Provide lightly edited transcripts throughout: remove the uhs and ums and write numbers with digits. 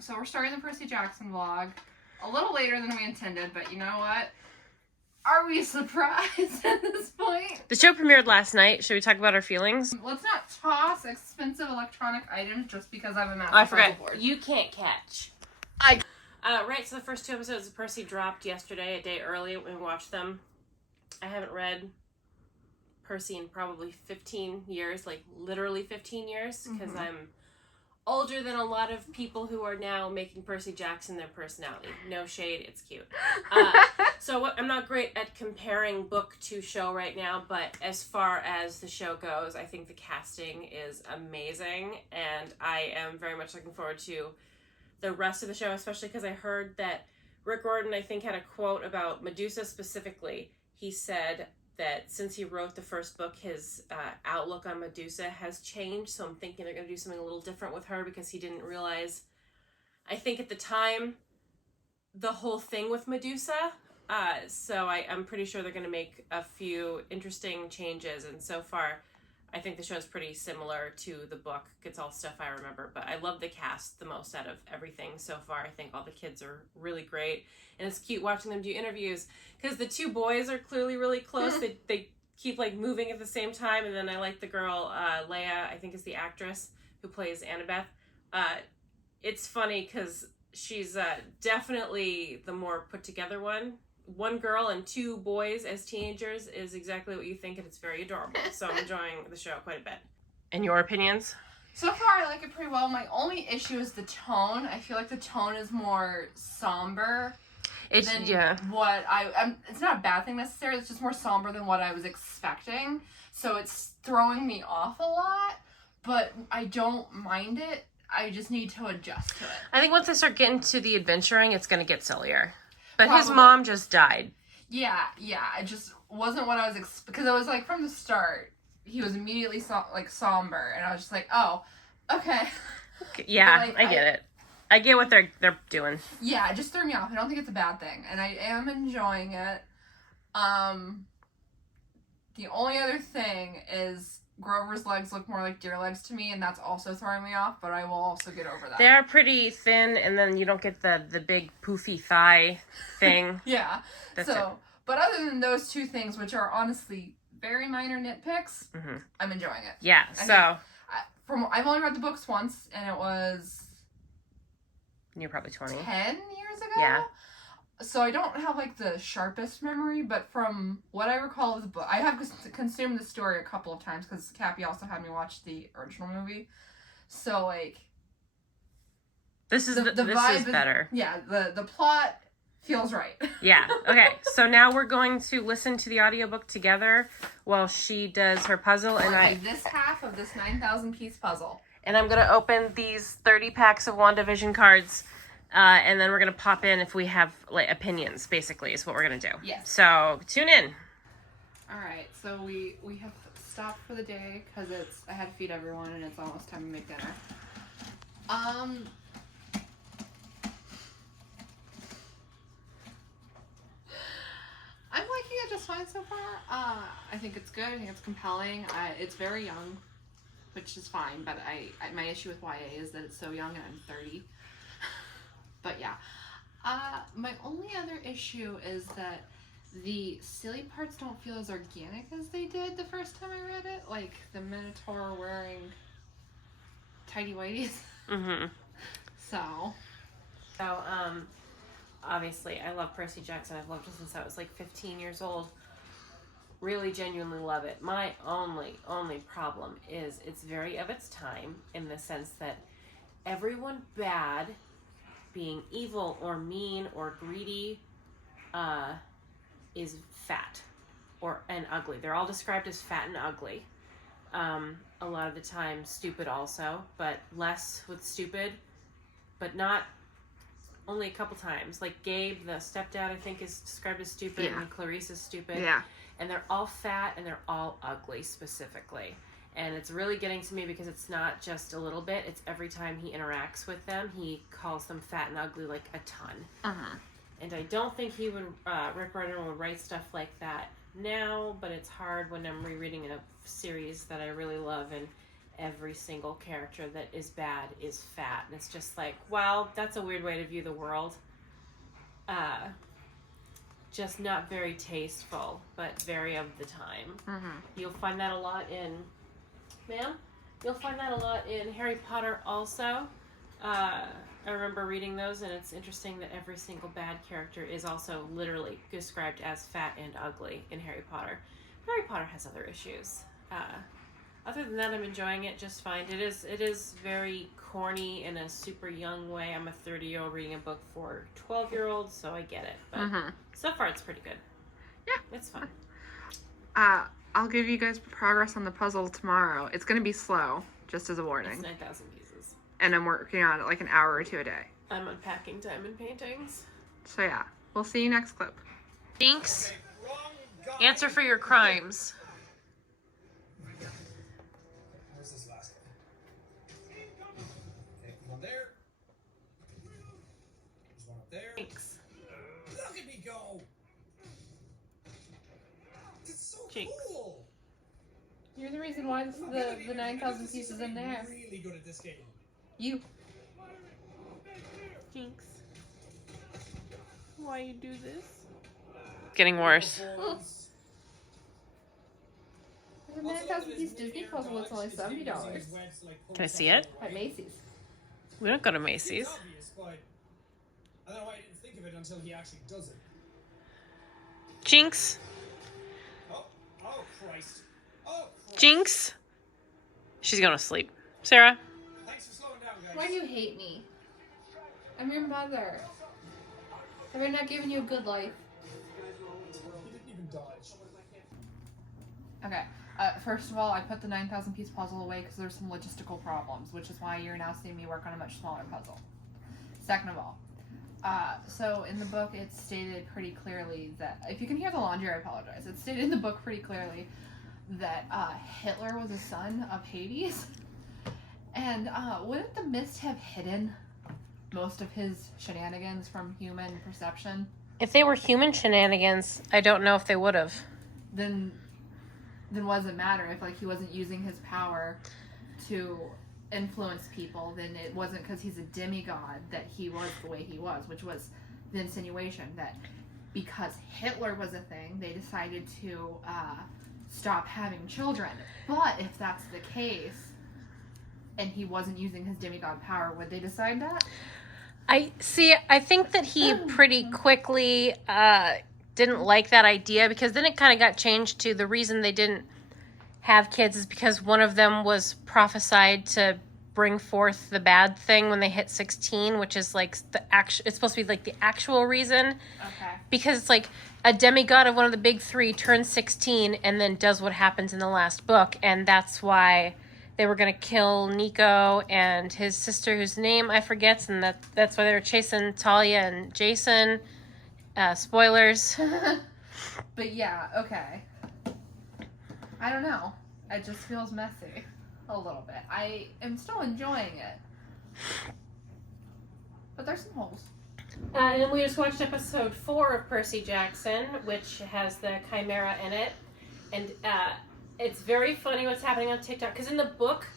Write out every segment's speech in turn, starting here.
So we're starting the Percy Jackson vlog a little later than we intended, but you know what? Are we surprised at this point? The show premiered last night. Should we talk about our feelings? Let's not toss expensive electronic items just because I'm a master I forgot. board. You can't catch. Right, so the first 2 episodes of Percy dropped yesterday, a day early. We watched them. I haven't read Percy in probably 15 years, like literally 15 years, because I'm older than a lot of people who are now making Percy Jackson their personality. No shade, it's cute. So I'm not great at comparing book to show right now, but as far as the show goes, I think the casting is amazing, and I am very much looking forward to the rest of the show, especially because I heard that Rick Riordan, I think, had a quote about Medusa specifically. He said that since he wrote the first book, his outlook on Medusa has changed. So I'm thinking they're going to do something a little different with her because he didn't realize, I think at the time, the whole thing with Medusa. So I'm pretty sure they're going to make a few interesting changes. And so far, I think the show is pretty similar to the book. It's all stuff I remember. But I love the cast the most out of everything so far. I think all the kids are really great. And it's cute watching them do interviews because the two boys are clearly really close. They keep like moving at the same time. And then I like the girl, Leia, I think is the actress who plays Annabeth. It's funny because she's definitely the more put together one. One girl and two boys as teenagers is exactly what you think, and it's very adorable. So I'm enjoying the show quite a bit. And your opinions? So far, I like it pretty well. My only issue is the tone. I feel like the tone is more somber than what it's not a bad thing necessarily. It's just more somber than what I was expecting. So it's throwing me off a lot, but I don't mind it. I just need to adjust to it. I think once they start getting to the adventuring, it's going to get sillier. But Probably. His mom just died. Yeah. It just wasn't what I was because it was like from the start, he was immediately somber, and I was just like, oh, okay. Yeah, I get it. I get what they're doing. Yeah, it just threw me off. I don't think it's a bad thing, and I am enjoying it. The only other thing is Grover's legs look more like deer legs to me, and that's also throwing me off, but I will also get over that. They're pretty thin, and then you don't get the big poofy thigh thing. Yeah. But other than those two things, which are honestly very minor nitpicks, I'm enjoying it. Yeah, I've only read the books once, and it was... You're probably 20. 10 years ago? Yeah. So I don't have, like, the sharpest memory, but from what I recall of the book... I have consumed the story a couple of times, because Cappie also had me watch the original movie. So, like... This is better. Yeah, the plot feels right. Yeah, okay. So now we're going to listen to the audiobook together while she does her puzzle. And this half of this 9,000-piece puzzle. And I'm going to open these 30 packs of WandaVision cards. And then we're going to pop in if we have like opinions, basically, is what we're going to do. Yes. So, tune in. All right. So, we have stopped for the day because I had to feed everyone and it's almost time to make dinner. I'm liking it just fine so far. I think it's good. I think it's compelling. It's very young, which is fine. But my issue with YA is that it's so young and I'm 30. But yeah, my only other issue is that the silly parts don't feel as organic as they did the first time I read it. Like the Minotaur wearing tidy whities. So, obviously, I love Percy Jackson. I've loved it since I was like 15 years old. Really genuinely love it. My only problem is it's very of its time in the sense that everyone bad, being evil or mean or greedy, is fat and ugly. They're all described as fat and ugly. A lot of the time stupid also, but less with stupid, but not only a couple times. Like Gabe, the stepdad, I think is described as stupid, and Clarice is stupid. Yeah. And they're all fat and they're all ugly specifically. And it's really getting to me because it's not just a little bit. It's every time he interacts with them, he calls them fat and ugly like a ton. And I don't think he would, Rick Riordan would write stuff like that now, but it's hard when I'm rereading a series that I really love and every single character that is bad is fat. And it's just like, wow, that's a weird way to view the world. Just not very tasteful, but very of the time. Mm-hmm. You'll find that a lot in... Ma'am? You'll find that a lot in Harry Potter also. I remember reading those, and it's interesting that every single bad character is also literally described as fat and ugly in Harry Potter. Harry Potter has other issues. Other than that, I'm enjoying it just fine. It is very corny in a super young way. I'm a 30-year-old reading a book for 12-year-olds, so I get it. But so far, it's pretty good. Yeah. It's fun. I'll give you guys progress on the puzzle tomorrow. It's going to be slow, just as a warning. It's 9,000 pieces. And I'm working on it like an hour or two a day. I'm unpacking diamond paintings. So yeah, we'll see you next clip. Jinx, answer for your crimes. Where's this last one? Okay, one there. There's one up there. Jinx. Look at me go! It's so Jinx. cool! You're the reason why the 9,000 pieces in there. Really good at this game. You. Jinx. Why you do this? Getting worse. The 9,000 piece Disney puzzle is only $70. Can I see it? At Macy's. We don't go to Macy's. It's obvious, but I don't know why I didn't think of it until he actually does it. Jinx. Oh Christ. Oh Christ. Jinx. She's going to sleep. Sarah. Thanks for slowing down, guys. Why do you hate me? I'm your mother. Have I not given you a good life? He didn't even dodge. Okay. First of all, I put the 9,000 piece puzzle away because there's some logistical problems, which is why you're now seeing me work on a much smaller puzzle. Second of all, so in the book it's stated pretty clearly that, if you can hear the laundry, I apologize. It's stated in the book pretty clearly that Hitler was a son of Hades. And wouldn't the mist have hidden most of his shenanigans from human perception? If they were human shenanigans, I don't know if they would have. Then what does it matter if he wasn't using his power to influence people? Then it wasn't because he's a demigod that he was the way he was, which was the insinuation that because Hitler was a thing, they decided to stop having children. But if that's the case, and he wasn't using his demigod power, would they decide that? I think that he pretty quickly didn't like that idea, because then it kind of got changed to the reason they didn't have kids is because one of them was prophesied to bring forth the bad thing when they hit 16, which is it's supposed to be the actual reason. Okay. Because it's a demigod of one of the big three turns 16 and then does what happens in the last book, and that's why they were going to kill Nico and his sister, whose name I forget, and that's why they were chasing Talia and Jason. Spoilers. But yeah, okay. I don't know. It just feels messy. A little bit. I am still enjoying it. But there's some holes. And then we just watched episode 4 of Percy Jackson, which has the Chimera in it. And it's very funny what's happening on TikTok. Because in the book,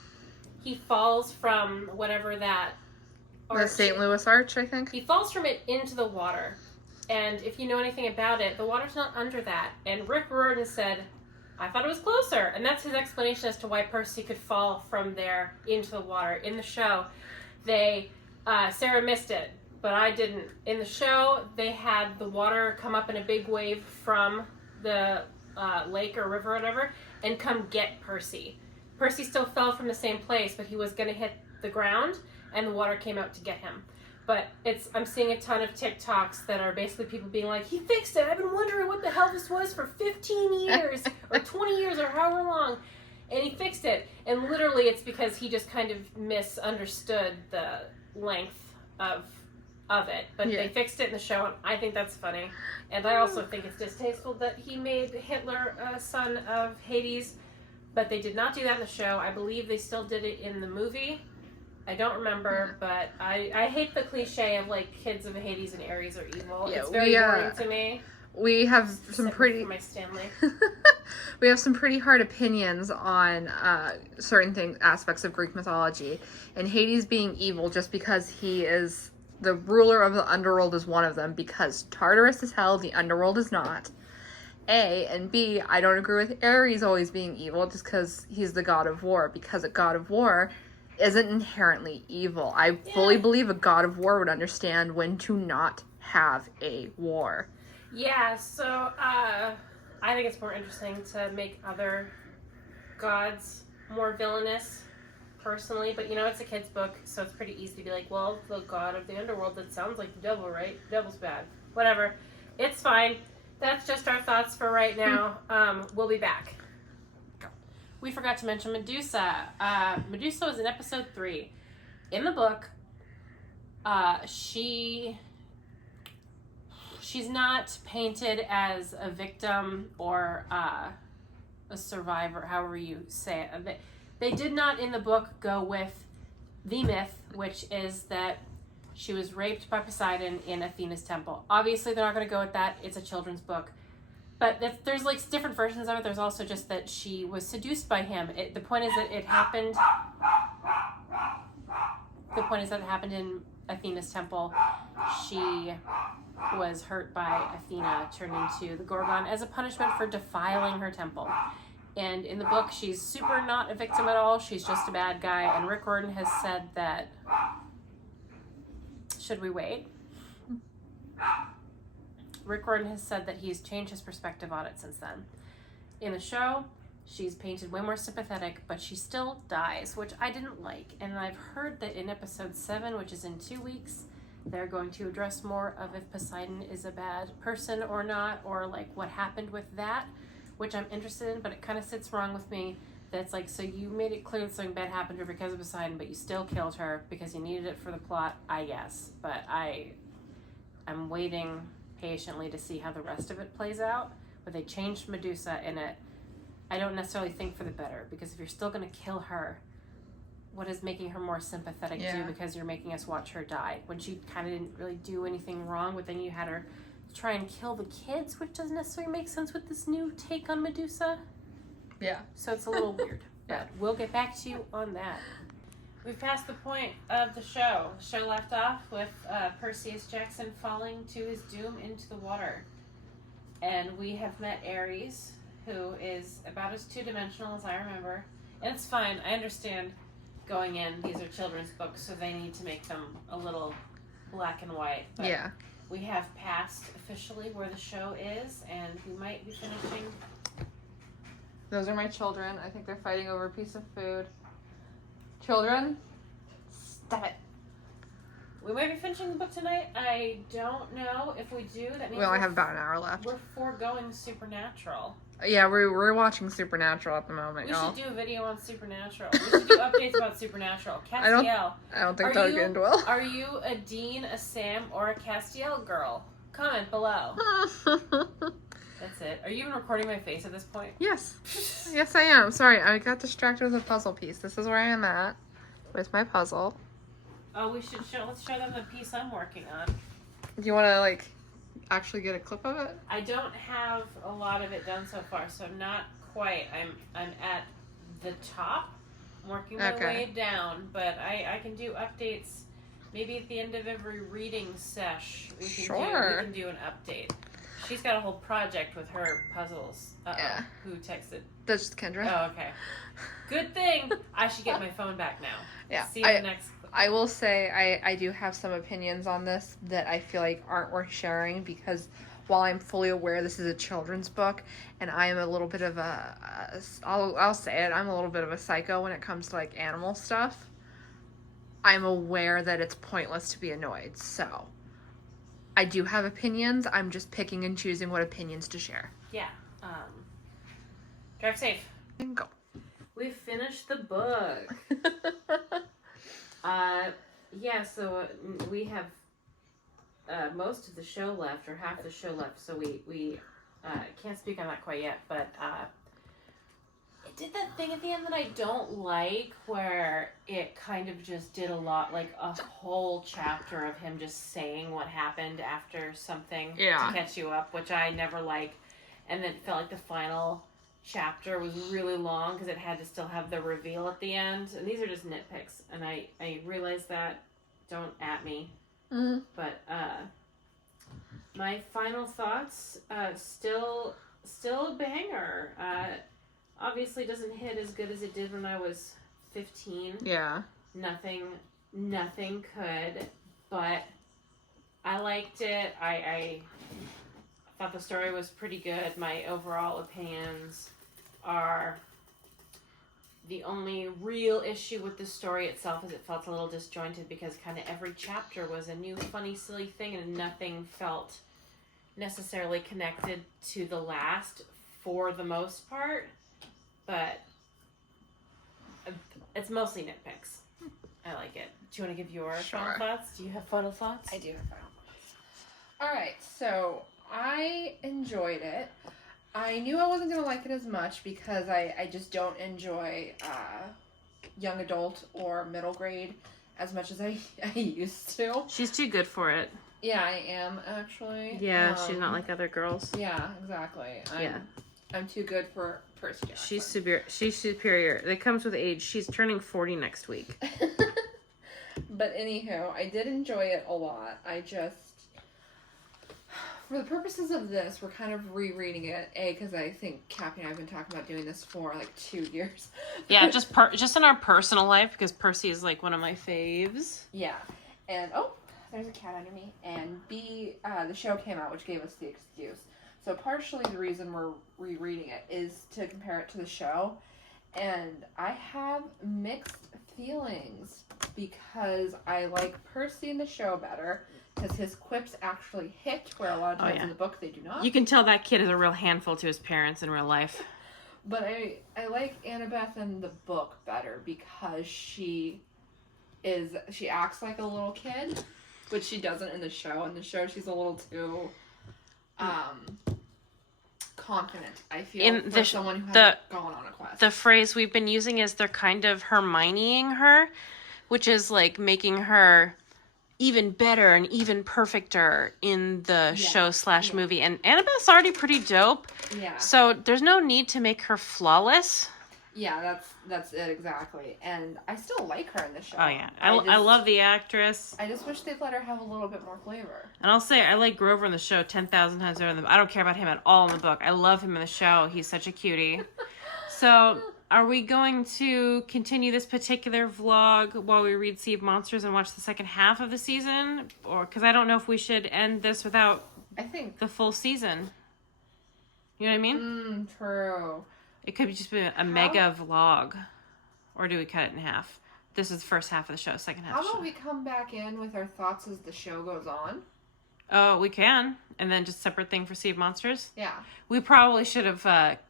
he falls from whatever that arch. The St. Louis Arch, I think. He falls from it into the water. And if you know anything about it, the water's not under that. And Rick Riordan said, I thought it was closer. And that's his explanation as to why Percy could fall from there into the water. In the show, Sarah missed it, but I didn't. In the show, they had the water come up in a big wave from the lake or river or whatever and come get Percy. Percy still fell from the same place, but he was going to hit the ground, and the water came out to get him. But I'm seeing a ton of TikToks that are basically people being like, he fixed it. I've been wondering what the hell this was for 15 years or 20 years or however long. And he fixed it. And literally it's because he just kind of misunderstood the length of it. But Yeah. they fixed it in the show, and I think that's funny. And I also think it's distasteful that he made Hitler a son of Hades. But they did not do that in the show. I believe they still did it in the movie. I don't remember, but I hate the cliche of kids of Hades and Ares are evil. Yeah, it's very boring to me. we have some Sitting pretty for my Stanley. we have some pretty hard opinions on certain aspects of Greek mythology, and Hades being evil just because he is the ruler of the underworld is one of them, because Tartarus is hell, the underworld is not. A, and B, I don't agree with Ares always being evil just because he's the god of war, because a god of war isn't inherently evil. I fully believe a god of war would understand when to not have a war. Yeah, so I think it's more interesting to make other gods more villainous, personally. But, you know, it's a kid's book, so it's pretty easy to be like, well, the god of the underworld, that sounds like the devil, right? The devil's bad. Whatever. It's fine. That's just our thoughts for right now. We'll be back. We forgot to mention Medusa. Medusa was in episode 3. In the book, she's not painted as a victim or a survivor, however you say it. They did not in the book go with the myth, which is that she was raped by Poseidon in Athena's temple. Obviously, they're not going to go with that. It's a children's book. But there's like different versions of it. There's also just that she was seduced by him. The point is that it happened. The point is that it happened in Athena's temple. She was hurt by Athena, turned into the Gorgon as a punishment for defiling her temple. And in the book, she's super not a victim at all. She's just a bad guy. And Rick Riordan has said that. Should we wait? Rick Riordan has said that he's changed his perspective on it since then. In the show, she's painted way more sympathetic, but she still dies, which I didn't like. And I've heard that in episode 7, which is in 2 weeks, they're going to address more of if Poseidon is a bad person or not, or like what happened with that, which I'm interested in, but it kind of sits wrong with me. That's like, so you made it clear that something bad happened to her because of Poseidon, but you still killed her because you needed it for the plot, I guess. But I'm waiting patiently to see how the rest of it plays out. But they changed Medusa in it. I don't necessarily think for the better, because if you're still going to kill her, what is making her more sympathetic to? Because you're making us watch her die when she kind of didn't really do anything wrong, but then you had her try and kill the kids, which doesn't necessarily make sense with this new take on Medusa. Yeah. So it's a little weird. But we'll get back to you on that. We've passed the point of the show. The show left off with Percy Jackson falling to his doom into the water. And we have met Ares, who is about as two-dimensional as I remember. And it's fine. I understand going in. These are children's books, so they need to make them a little black and white. But yeah. We have passed officially where the show is, and we might be finishing. Those are my children. I think they're fighting over a piece of food. Children, stop it. We might be finishing the book tonight. I don't know. If we do, that means we only have about an hour left. We're foregoing Supernatural. Yeah, we're watching Supernatural at the moment, We y'all. should do a video on Supernatural. We should do updates about Supernatural. Castiel. I don't think that would end well. Are you a Dean, a Sam, or a Castiel girl? Comment below. That's it. Are you even recording my face at this point? Yes. Yes, I am. Sorry, I got distracted with a puzzle piece. This is where I am at with my puzzle. Oh, let's show them the piece I'm working on. Do you want to, actually get a clip of it? I don't have a lot of it done so far, so I'm not quite. I'm at the top. I'm working my way down, but I can do updates. Maybe at the end of every reading sesh, we can do an update. She's got a whole project with her puzzles. Yeah. Who texted? That's just Kendra. Oh, okay. Good thing. I should get my phone back now. Yeah. See you next. I will say I do have some opinions on this that I feel like aren't worth sharing, because while I'm fully aware this is a children's book, and I am a little bit of I'll say it, I'm a little bit of a psycho when it comes to animal stuff. I'm aware that it's pointless to be annoyed, so I do have opinions. I'm just picking and choosing what opinions to share. Yeah. Drive safe. And go. We finished the book. Yeah, so we have most of the show left, or half the show left, so we can't speak on that quite yet, but did that thing at the end that I don't like, where it kind of just did a lot, like a whole chapter of him just saying what happened after something to catch you up, which I never like. And then it felt like the final chapter was really long because it had to still have the reveal at the end. And these are just nitpicks, and I realize that. Don't at me. Mm. But my final thoughts, still a banger. Obviously doesn't hit as good as it did when I was 15. Yeah. Nothing could, but I liked it. I thought the story was pretty good. My overall opinions are the only real issue with the story itself is it felt a little disjointed because kind of every chapter was a new funny, silly thing and nothing felt necessarily connected to the last for the most part. But it's mostly nitpicks. I like it. Do you want to give your final thoughts? Do you have final thoughts? I do have final thoughts. Alright, so I enjoyed it. I knew I wasn't going to like it as much because I just don't enjoy young adult or middle grade as much as I used to. She's too good for it. Yeah, I am, actually. Yeah, she's not like other girls. Yeah, exactly. I'm too good for Percy Jackson. She's superior. It comes with age. She's turning 40 next week. But anywho, I did enjoy it a lot. I just... For the purposes of this, we're kind of rereading it. Because I think Cappie and I have been talking about doing this for like 2 years. Yeah, just in our personal life, because Percy is like one of my faves. Yeah. And, there's a cat under me. And B, the show came out, which gave us the excuse. So partially the reason we're rereading it is to compare it to the show. And I have mixed feelings because I like Percy in the show better. Because his quips actually hit, where a lot of times in the book they do not. You can tell that kid is a real handful to his parents in real life. But I like Annabeth in the book better because she acts like a little kid, which she doesn't in the show. In the show, she's a little too confident, I feel, for someone who hasn't gone on a quest. The phrase we've been using is they're kind of Hermioneing her, which is like making her even better and even perfecter in the show / movie. And Annabeth's already pretty dope. Yeah. So there's no need to make her flawless. Yeah, that's it exactly. And I still like her in the show. Oh yeah. I love the actress. I just wish they'd let her have a little bit more flavor. And I'll say I like Grover in the show 10,000 times better than I don't care about him at all in the book. I love him in the show. He's such a cutie. So are we going to continue this particular vlog while we read Sea of Monsters and watch the second half of the season? Or because I don't know if we should end this without the full season. You know what I mean? True. It could just be a mega vlog. Or do we cut it in half? This is the first half of the show, second half of the show. How about we come back in with our thoughts as the show goes on? Oh, we can. And then just separate thing for Sea of Monsters? Yeah. We probably should have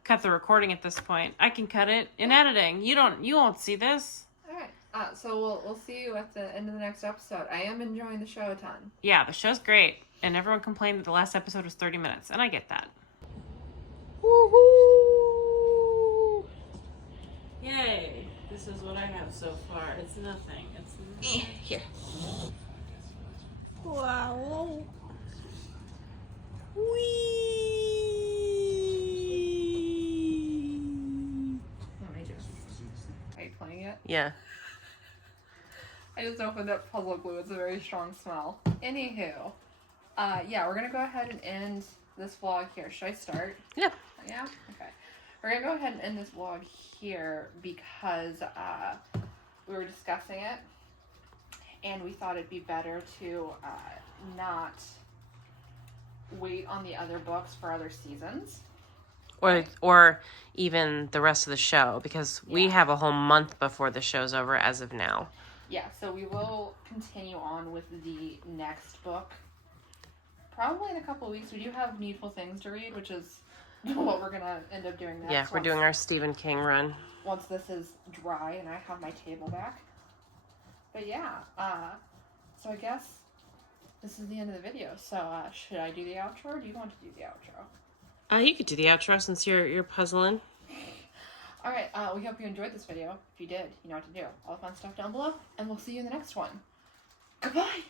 cut the recording at this point. I can cut it in editing. You won't see this. Alright. So we'll see you at the end of the next episode. I am enjoying the show a ton. Yeah, the show's great. And everyone complained that the last episode was 30 minutes. And I get that. Woohoo! Yay. This is what I have so far. It's nothing. It's nothing. Here. Wow. Whee! Are you playing it? Yeah. I just opened up puzzle glue. It's a very strong smell. Anywho, yeah, we're gonna go ahead and end this vlog here. Should I start? Yeah. Yeah? Okay. We're gonna go ahead and end this vlog here because we were discussing it and we thought it'd be better to not wait on the other books for other seasons. Or even the rest of the show, because we have a whole month before the show's over as of now. Yeah, so we will continue on with the next book. Probably in a couple of weeks. We do have Needful Things to read, which is what we're going to end up doing next. Yeah, we're doing our Stephen King run. Once this is dry and I have my table back. But yeah, so I guess this is the end of the video. So should I do the outro or do you want to do the outro? You could do the outro since you're puzzling. Alright, we hope you enjoyed this video. If you did, you know what to do. All the fun stuff down below, and we'll see you in the next one. Goodbye!